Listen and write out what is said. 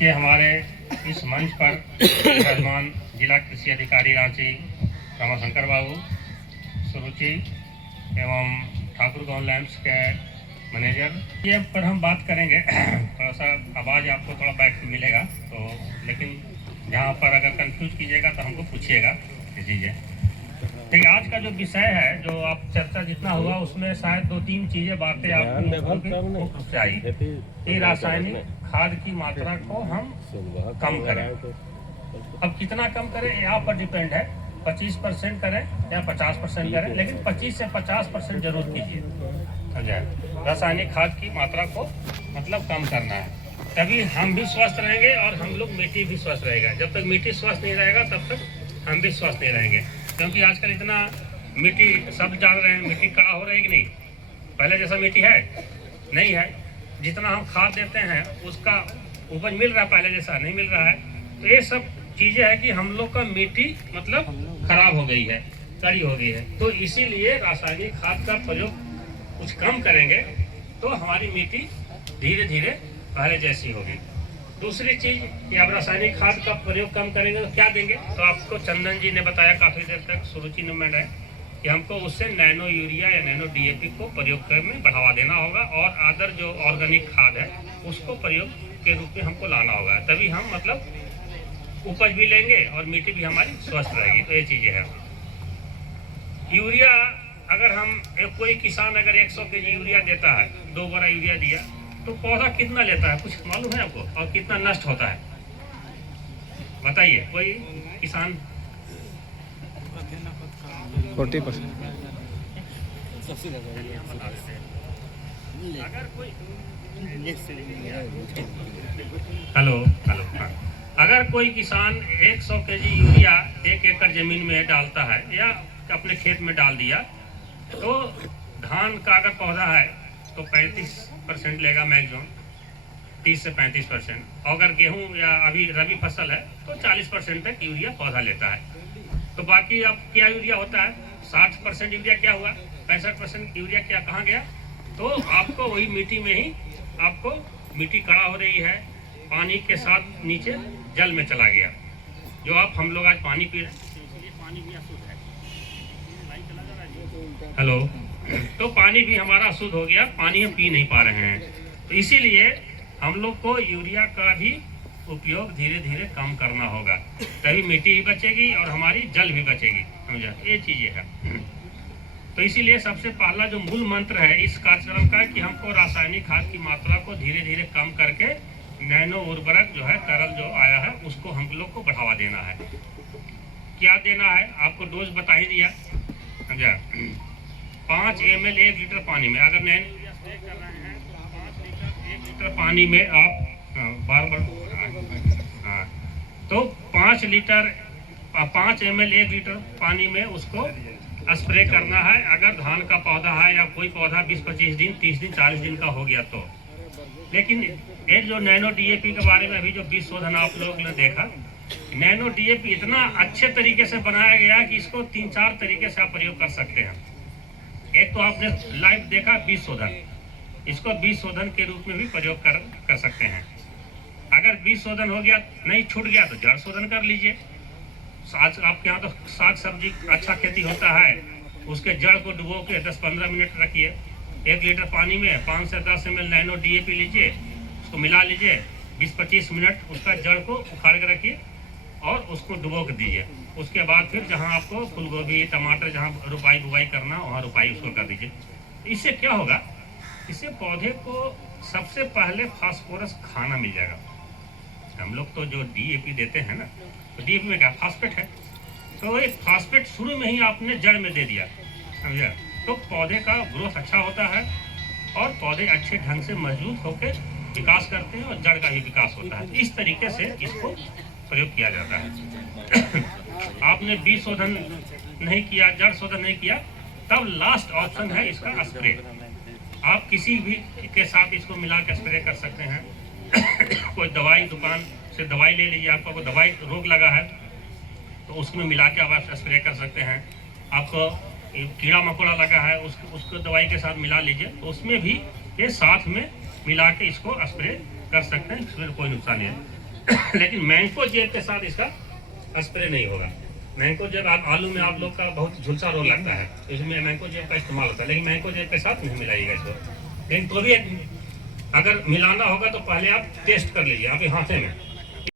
के हमारे इस मंच पर विराजमान जिला कृषि अधिकारी रांची रामाशंकर बाबू, सुरुचि एवं ठाकुर गौन लैंप्स के मैनेजर, ये पर हम बात करेंगे। थोड़ा सा आवाज़ आपको थोड़ा बैक मिलेगा तो, लेकिन जहाँ पर अगर कंफ्यूज कीजिएगा तो हमको पूछिएगा कीजिए। देखिए, आज का जो विषय है, जो आप चर्चा जितना हुआ उसमें शायद 2-3 चीज़ें बातें आपको से आई कि रासायनिक खाद की मात्रा को हम कम करें। अब कितना कम करें यहाँ पर डिपेंड है, 25% करें या 50% करें, लेकिन 25 से 50% जरूर कीजिए, समझे। रासायनिक खाद की मात्रा को मतलब कम करना है, तभी हम भी स्वस्थ रहेंगे और हम लोग मिट्टी भी स्वस्थ रहेगा। जब तक मिट्टी स्वस्थ नहीं रहेगा तब तक हम भी स्वस्थ नहीं रहेंगे, क्योंकि आजकल इतना मिट्टी सब जान रहे हैं, मिट्टी कड़ा हो रही है कि नहीं, पहले जैसा मिट्टी है नहीं है। जितना हम खाद देते हैं उसका उपज मिल रहा है, पहले जैसा नहीं मिल रहा है। तो ये सब चीज़ें हैं कि हम लोग का मिट्टी मतलब खराब हो गई है, कड़ी हो गई है। तो इसीलिए रासायनिक खाद का प्रयोग कुछ कम करेंगे तो हमारी मिट्टी धीरे धीरे पहले जैसी होगी। दूसरी चीज़ कि अब रासायनिक खाद का प्रयोग कम करेंगे तो क्या देंगे, तो आपको चंदन जी ने बताया काफ़ी देर तक, सुरुचि ने है कि हमको उससे नैनो यूरिया या नैनो डीएपी को प्रयोग में बढ़ावा देना होगा और अदर जो ऑर्गेनिक खाद है उसको प्रयोग के रूप में हमको लाना होगा, तभी हम मतलब उपज भी लेंगे और मिट्टी भी हमारी स्वस्थ रहेगी। तो ये चीज़ें हैं। यूरिया अगर हम कोई किसान अगर 100 kg यूरिया देता है, 2 बोरा यूरिया दिया, तो पौधा कितना लेता है कुछ मालूम है आपको, और कितना नष्ट होता है बताइए कोई किसान? 40%। अगर कोई हेलो हाँ, अगर कोई किसान 100 kg यूरिया 1 एकड़ जमीन में डालता है या अपने खेत में डाल दिया, तो धान का अगर पौधा है तो 35% लेगा मैक्सिमम, 30 से 35%। अगर गेहूं या अभी रबी फसल है तो 40% तक यूरिया पौधा लेता है। तो बाकी अब क्या यूरिया होता है, 60% यूरिया क्या हुआ, 65% यूरिया क्या कहाँ गया, तो आपको वही मिट्टी में ही आपको मिट्टी कड़ा हो रही है, पानी के साथ नीचे जल में चला गया। जो आप हम लोग आज पानी पी रहे हैं, इसलिए पानी भी अशुद्ध है। हेलो, तो पानी भी हमारा अशुद्ध हो गया, पानी हम पी नहीं पा रहे हैं। तो इसीलिए हम लोग को यूरिया का भी उपयोग धीरे धीरे कम करना होगा, तभी मिट्टी भी बचेगी और हमारी जल भी बचेगी, समझा। ये चीज़ें हैं। तो इसीलिए सबसे पहला जो मूल मंत्र है इस कार्यक्रम का कि हमको रासायनिक खाद की मात्रा को धीरे धीरे कम करके नैनो उर्वरक जो है तरल जो आया है उसको हम लोग को बढ़ावा देना है। क्या देना है आपको डोज बता ही दिया, समझा। 5 ml 1 लीटर पानी में, अगर नैनो यूरिया स्प्रे कर रहे हैं तो 5 लीटर 1 लीटर पानी में आप हाँ, तो 5 ml 1 लीटर पानी में उसको स्प्रे करना है। अगर धान का पौधा है या कोई पौधा 20-25 दिन 30 दिन 40 दिन का हो गया तो। लेकिन एक जो नैनो डीएपी के बारे में अभी जो बीज शोधन आप लोगों ने देखा, नैनो डीएपी इतना अच्छे तरीके से बनाया गया कि इसको 3-4 तरीके से आप प्रयोग कर सकते हैं। एक तो आपने लाइव देखा बीज शोधन, इसको बीज शोधन के रूप में भी प्रयोग कर सकते हैं। अगर बीज शोधन हो गया नहीं छूट गया तो जड़ शोधन कर लीजिए। आज आपके यहाँ तो साग सब्जी अच्छा खेती होता है, उसके जड़ को डुबो के 10-15 मिनट रखिए, 1 लीटर पानी में 5 से 10 ml नैनो डीएपी लीजिए, उसको मिला लीजिए, 20-25 मिनट उसका जड़ को उखाड़ के रखिए और उसको डुबो के दीजिए। उसके बाद फिर जहाँ आपको फूल गोभी टमाटर जहाँ रुपाई बुवाई करना वहाँ रुपाई उसको कर दीजिए। इससे क्या होगा, इससे पौधे को सबसे पहले फास्फोरस खाना मिल जाएगा। हम लोग तो जो डीएपी देते हैं ना, तो डीएपी में क्या फास्फेट है, तो एक फास्फेट शुरू में ही आपने जड़ में दे दिया, समझा। तो पौधे का ग्रोथ अच्छा होता है और पौधे अच्छे ढंग से मजबूत होकर विकास करते हैं और जड़ का ही विकास होता है। इस तरीके से इसको प्रयोग किया जाता है। आपने बीज शोधन नहीं किया, जड़ शोधन नहीं किया, तब लास्ट ऑप्शन है इसका स्प्रे। आप किसी भी के साथ इसको मिला के स्प्रे कर सकते हैं। कोई दवाई दुकान से दवाई ले लीजिए, आपको कोई दवाई रोग लगा है तो उसमें मिला के आप स्प्रे कर सकते हैं। आपको कीड़ा मकोड़ा लगा है उसको दवाई के साथ मिला लीजिए, तो उसमें भी ये साथ में मिला के इसको स्प्रे कर सकते हैं, इसमें कोई नुकसान नहीं है। लेकिन मैंगो जेब के साथ इसका स्प्रे नहीं होगा। मैंगो जेब आलू में आप लोग का बहुत झुलसा रोग लगता है, तो इसमें मैंगो जेब का इस्तेमाल होता है, लेकिन मैंगो जेब के साथ नहीं मिलाइएगा इसको। लेकिन तो भी अगर मिलाना होगा तो पहले आप टेस्ट कर लीजिए, आप हाथे में